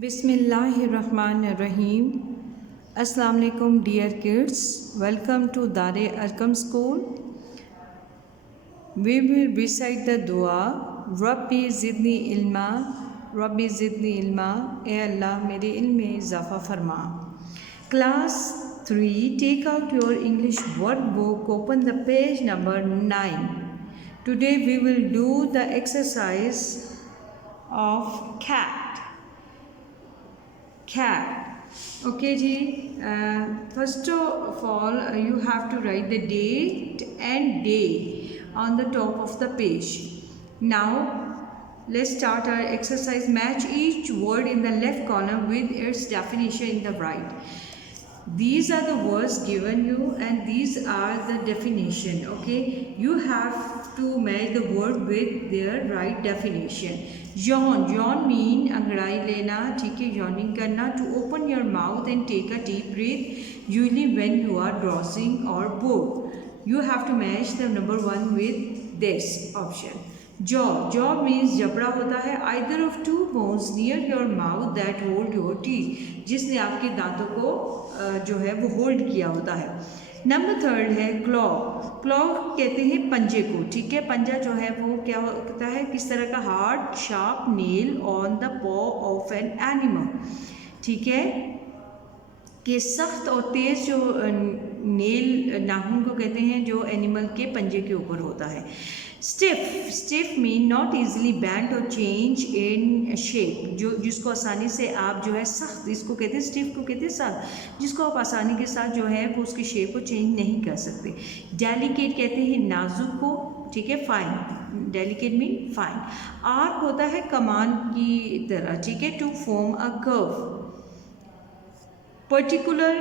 बिस्मिल्लाहिर्रहमानिर्रहीम। अस्सलाम वालेकुम dear kids, welcome to Dare Arqam school. We will recite the दुआ रब्बी ज़िदनी इल्मा, रब्बी ज़िदनी इल्मा। ए अल्लाह मेरे इल्म में इजाफ़ा फरमा। Class 3, take out your English word book, open the page number 9। Today we will do the exercise of cat. Okay ji, first of all you have to write the date and day on the top of the page. Now let's start our exercise. Match each word in the left column with its definition in the right. These are the words given you and these are the definition. Okay, you have to match the word with their right definition. Yawn mean अंगड़ाई लेना, ठीक है, yawning करना. To open your mouth and take a deep breath usually when you are drowsing or bored. You have to match the number 1 with this option. Jaw means जबड़ा होता है, either of two bones near your mouth that hold your teeth, जिसने आपके दांतों को जो है वो होल्ड किया होता है. नंबर 3 है क्लॉ कहते हैं पंजे को, ठीक है. पंजा जो है वो क्या होता है, किस तरह का, hard sharp nail on the पॉ ऑफ एन एनिमल, ठीक है, कि सख्त और तेज जो नेल नाखून को कहते हैं जो एनिमल के पंजे के ऊपर होता है. Stiff mean not easily band और चेंज इन शेप, जो जिसको आसानी से आप जो है सख्त, इसको कहते हैं स्टिफ को कहते हैं सख्त, जिसको आप आसानी के साथ जो है वो उसकी शेप को चेंज नहीं कर सकते. डेलिकेट कहते हैं नाजुक को, ठीक है. Fine, delicate mean fine. Arc होता है कमान की तरह, ठीक है, to form a curve. Particular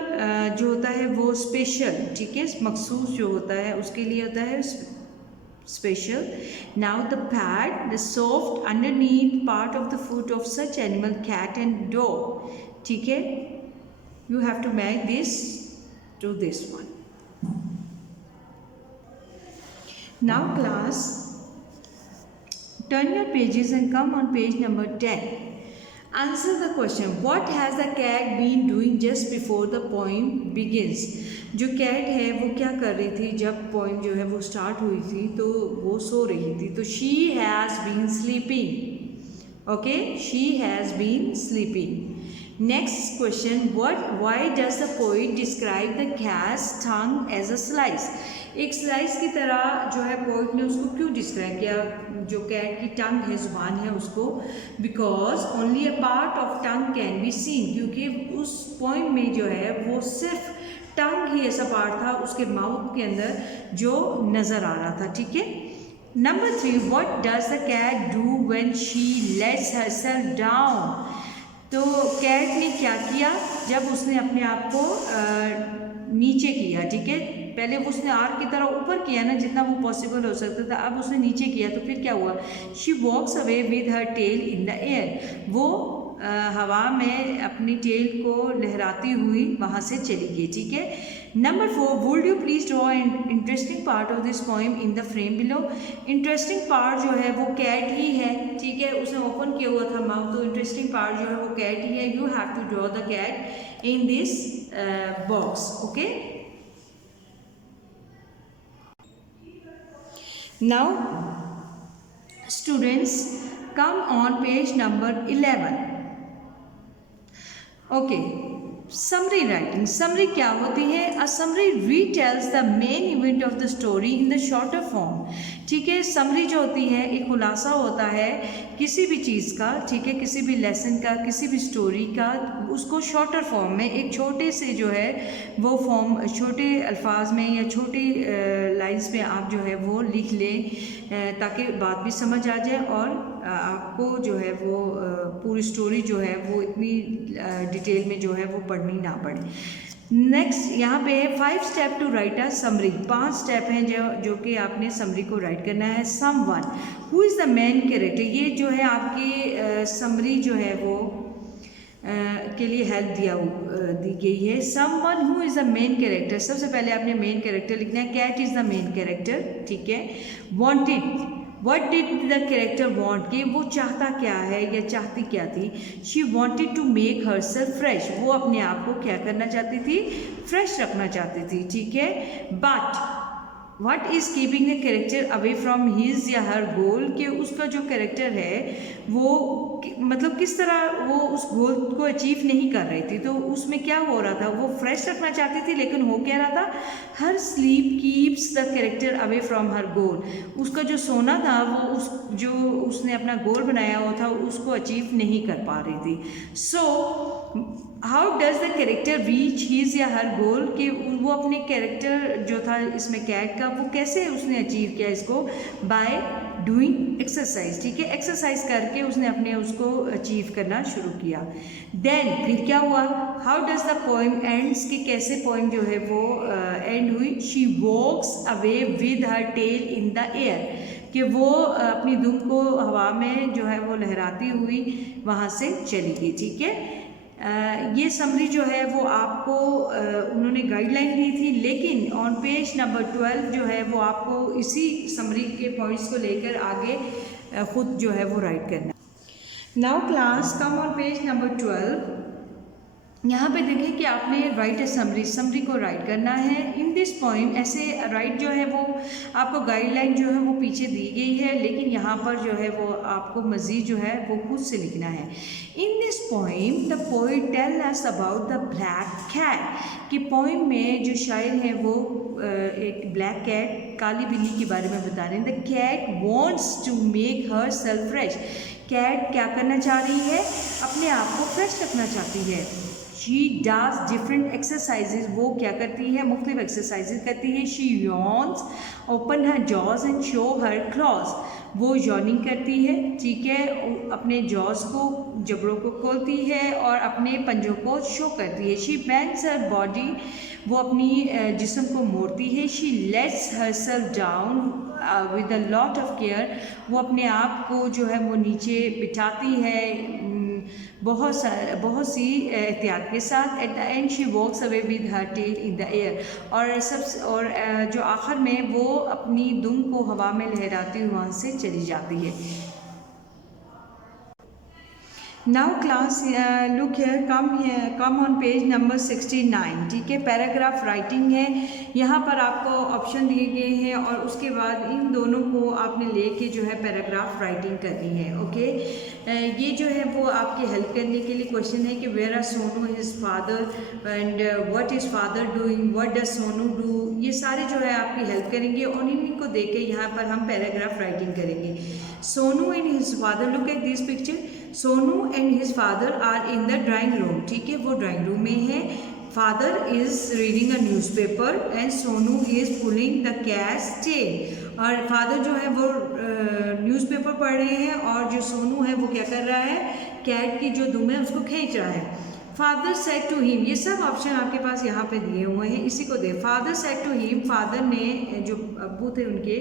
जो होता है वो स्पेशल, ठीक है, मखसूस जो होता है उसके लिए होता है special. Now the pad, the soft underneath part of the foot of such animal, cat and dog, ठीक है. You have to match this to this one. Now class, turn your pages and come on page number 10. Answer the question, what has the cat been doing just before the poem begins? जो cat है वो क्या कर रही थी जब poem जो है वो स्टार्ट हुई थी, तो वो सो रही थी. तो she has been sleeping. Okay, she has been sleeping. Next question, why does the poet describe the cat's tongue as a slice? एक स्लाइस की तरह जो है पोइट ने उसको क्यों डिस्क्राइब किया, जो कैट की टंग है, जुबान है उसको. Because only a part of tongue can be seen, क्योंकि उस पोइम में जो है वो सिर्फ टंग ही ऐसा पार्ट था उसके माउथ के अंदर जो नज़र आ रहा था, ठीक है. Number 3, what does the cat do when she lets herself down? तो कैट ने क्या किया जब उसने अपने आप को नीचे किया, ठीक है. पहले वो उसने आर्क की तरह ऊपर किया ना, जितना वो पॉसिबल हो सकता था. अब उसने नीचे किया तो फिर क्या हुआ, she walks away with her tail in the air. वो हवा में अपनी टेल को लहराती हुई वहाँ से चली गई, ठीक है. Number 4, would you please draw interesting part of this poem in the frame below? Interesting part जो है वो कैट ही है, ठीक है. उसने ओपन किया हुआ था माउथ, तो इंटरेस्टिंग पार्ट जो है वो कैट ही है. You have to draw the cat in this box. Okay, now students come on page number 11. okay, summary writing. summary क्या होती है? a summary retells the main event of the story in the shorter form, ठीक है. summary जो होती है एक खुलासा होता है किसी भी चीज़ का, ठीक है, किसी भी लेसन का, किसी भी स्टोरी का, उसको शॉर्टर फॉर्म में एक छोटे से जो है वो फॉर्म, छोटे अल्फाज में या छोटी लाइंस में आप जो है वो लिख लें ताकि बात भी समझ आ जाए और आपको जो है वो पूरी स्टोरी जो है वो इतनी डिटेल में जो है वो पढ़नी ना पड़े. नेक्स्ट यहाँ पे है 5 step to write a summary. 5 step हैं जो कि आपने समरी को राइट करना है. Someone who is the main character, ये जो है आपकी समरी जो है वो के लिए हेल्प दी गई है. Someone who is the main character, सबसे पहले आपने मेन कैरेक्टर लिखना है. Cat is the main character, ठीक है. What did the character want, कि वो चाहता क्या है या चाहती क्या थी। She wanted to make herself fresh, वो अपने आप को क्या करना चाहती थी, फ्रेश रखना चाहती थी, ठीक है। But what is keeping the character away from his या हर गोल, कि उसका जो कैरेक्टर है वो मतलब किस तरह वो उस गोल को अचीव नहीं कर रही थी। तो उसमें क्या हो रहा था, वो फ्रेश रखना चाहती थी लेकिन हो क्या रहा था, her sleep keeps the character away from her goal, उसका जो सोना था वो उस जो उसने अपना गोल बनाया हुआ था उसको अचीव नहीं कर पा रही थी। So how does the character reach his या हर गोल, कि वो अपने कैरेक्टर जो था इसमें कैट का वो कैसे उसने अचीव किया इसको, बाय डूइंग एक्सरसाइज, ठीक है। एक्सरसाइज करके उसने अपने उसको अचीव करना शुरू किया। देन फिर क्या हुआ, how does the poem ends, कि कैसे पोएम जो है वो एंड हुई। She walks away with her tail in the air, कि वो अपनी दुम को हवा में जो है वो लहराती हुई वहाँ से चली गई, ठीक है। ये समरी जो है वो आपको उन्होंने गाइडलाइन दी थी, लेकिन ऑन पेज नंबर 12 जो है वो आपको इसी समरी के पॉइंट्स को लेकर आगे खुद जो है वो राइट करना। Now class come on page number 12। यहाँ पे देखें कि आपने राइट ए समरी, समरी को राइट करना है इन दिस पोइम। ऐसे राइट जो है वो आपको गाइडलाइन जो है वो पीछे दी गई है, लेकिन यहाँ पर जो है वो आपको मज़ीद जो है वो खुद से लिखना है। In this poem the poet tell us about the black cat, कि पोइम में जो शायर है वो एक ब्लैक कैट, काली बिल्ली के बारे में बता रहे हैं। The cat wants to make herself fresh, cat क्या करना चाह रही है, अपने आप को फ्रेश रखना चाहती है। शी डज डिफरेंट एक्सरसाइजेज, वो क्या करती है, मुख्तलिफ एक्सरसाइजेज करती है। She yawns open her jaws and show her claws, वो यॉर्निंग करती है, ठीक है, अपने जॉज को जबड़ों को खोलती है और अपने पंजों को शो करती है। शी बेंड्स हर बॉडी, वो अपनी जिस्म को मोड़ती है। She let's her self down with a lot of care, वो अपने आप को जो है वो नीचे बिठाती है बहुत सी एहतियात के साथ। At the end she walks away with her tail in the air, और जो आखिर में वो अपनी दुम को हवा में लहराती हुई वहाँ से चली जाती है। Now class look here, come on page number 69, ठीक है। पैराग्राफ राइटिंग है, यहाँ पर आपको ऑप्शन दिए गए हैं और उसके बाद इन दोनों को आपने लेके जो है पैराग्राफ राइटिंग करनी है, ओके। ये जो है वो आपकी हेल्प करने के लिए क्वेश्चन है कि where are Sonu his father and what is father doing, what does Sonu do, ये सारे जो है आपकी हेल्प करेंगे और इनको देख के यहाँ पर हम पैराग्राफ राइटिंग करेंगे। Sonu and his father, look at this picture, Sonu and his father are in the drawing room, ठीक है, वो ड्राइंग रूम में है। Father is reading a newspaper and Sonu is pulling the cat's tail, और फादर जो है वो न्यूज़पेपर पढ़ रहे हैं और जो सोनू है वो क्या कर रहा है, कैट की जो दुम है उसको खींच रहा है। फादर सेड टू हिम, ये सब ऑप्शन आपके पास यहाँ पे दिए हुए हैं, इसी को दे। Father said to him, father ने, जो अब्बू थे उनके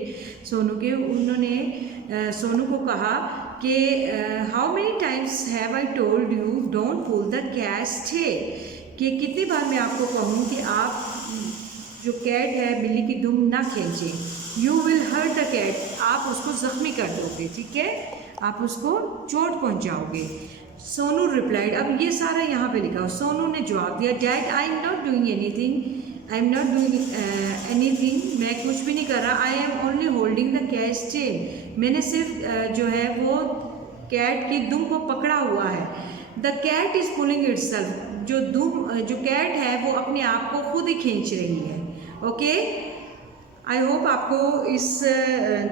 सोनू के, उन्होंने सोनू को कहा कि how many times have I told you don't pull the cat's tail, कि कितनी बार मैं आपको कहूँ कि आप जो कैट है बिल्ली की दुम ना खींचें। You will hurt the cat, आप उसको ज़ख्मी कर दोगे, ठीक है, आप उसको चोट पहुँचाओगे। सोनू रिप्लाइड, अब ये सारा यहाँ पे लिखा हो, सोनू ने जवाब दिया, dad I am not doing anything, I am not doing anything, मैं कुछ भी नहीं कर रहा, I am only holding the cat's tail, मैंने सिर्फ जो है वो कैट की दुम को पकड़ा हुआ है। The cat is pulling itself, जो कैट है वो अपने आप को खुद ही खींच रही है, ओके। आई होप आपको इस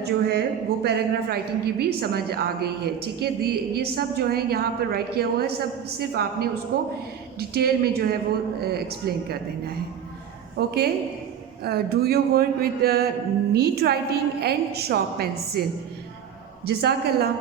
जो है वो पैराग्राफ राइटिंग की भी समझ आ गई है, ठीक है। ये सब जो है यहाँ पर राइट किया हुआ है, सब सिर्फ आपने उसको डिटेल में जो है वो एक्सप्लेन कर देना है, okay. Do your work with neat writing and sharp pencil. जज़ाकल्लाह।